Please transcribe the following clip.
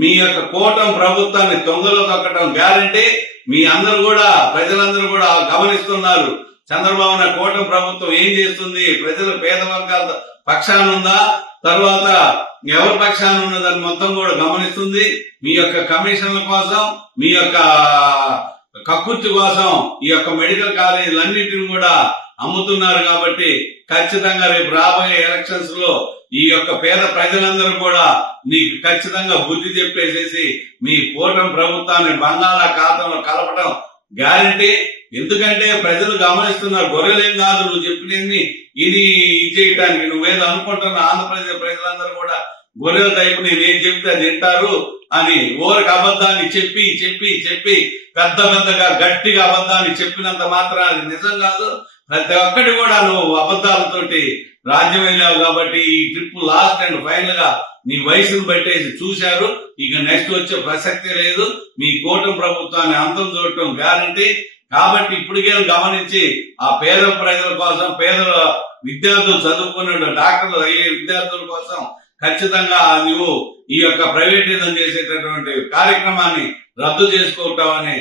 మీ యొక్క కూటమి ప్రభుత్వాన్ని తొంగలో తొక్కడం గ్యారంటీ. మీ అందరూ కూడా, ప్రజలందరూ కూడా గమనిస్తున్నారు. చంద్రబాబు నాయుడు కూటమి ప్రభుత్వం ఏం చేస్తుంది, ప్రజలు పేద వర్గాల పక్షాన ఉందా, తర్వాత ఎవరి పక్షాన ఉన్నదని మొత్తం కూడా గమనిస్తుంది. మీ యొక్క కమిషన్ల కోసం, మీ యొక్క కక్కుర్తి కోసం ఈ యొక్క మెడికల్ కాలేజీలన్నింటిని కూడా అమ్ముతున్నారు. కాబట్టి ఖచ్చితంగా రేపు రాబోయే ఎలక్షన్స్ లో ఈ యొక్క పేద ప్రజలందరూ కూడా నీకు ఖచ్చితంగా బుద్ధి చెప్పేసేసి మీ కూటమి ప్రభుత్వాన్ని బంగాళాఖాతంలో కలపడం గ్యారంటీ. ఎందుకంటే ప్రజలు గమనిస్తున్నారు, గొర్రెలేం కాదు నువ్వు చెప్పినవి ఇది చేయటానికి. నువ్వేదో అనుకుంటున్నా ఆంధ్రప్రదేశ్ ప్రజలందరూ కూడా గొర్రెల టైపు నేనేం చెప్తే అది వింటారు అని ఊరికి అబద్ధాన్ని చెప్పి చెప్పి చెప్పి పెద్ద పెద్దగా గట్టిగా అబద్ధాన్ని చెప్పినంత మాత్రం అది నిజం కాదు. ప్రతి ఒక్కటి కూడా నువ్వు అబద్ధాలతోటి రాజ్యం వెళ్ళావు. కాబట్టి ఈ ట్రిప్ లాస్ట్ అండ్ ఫైనల్ గా నీ వయసును బట్టేసి చూశారు. ఇక నెక్స్ట్ వచ్చే ప్రసక్తే లేదు. మీ కూటమి ప్రభుత్వాన్ని అంతం చూడటం గ్యారంటీ. కాబట్టి ఇప్పటికే గమనించి ఆ పేద ప్రజల కోసం, పేద విద్యార్థులు చదువుకునే డాక్టర్లు అయ్యే విద్యార్థుల కోసం ఖచ్చితంగా నువ్వు ఈ యొక్క ప్రైవేటిజం చేసేటటువంటి కార్యక్రమాన్ని రద్దు చేసుకుంటావని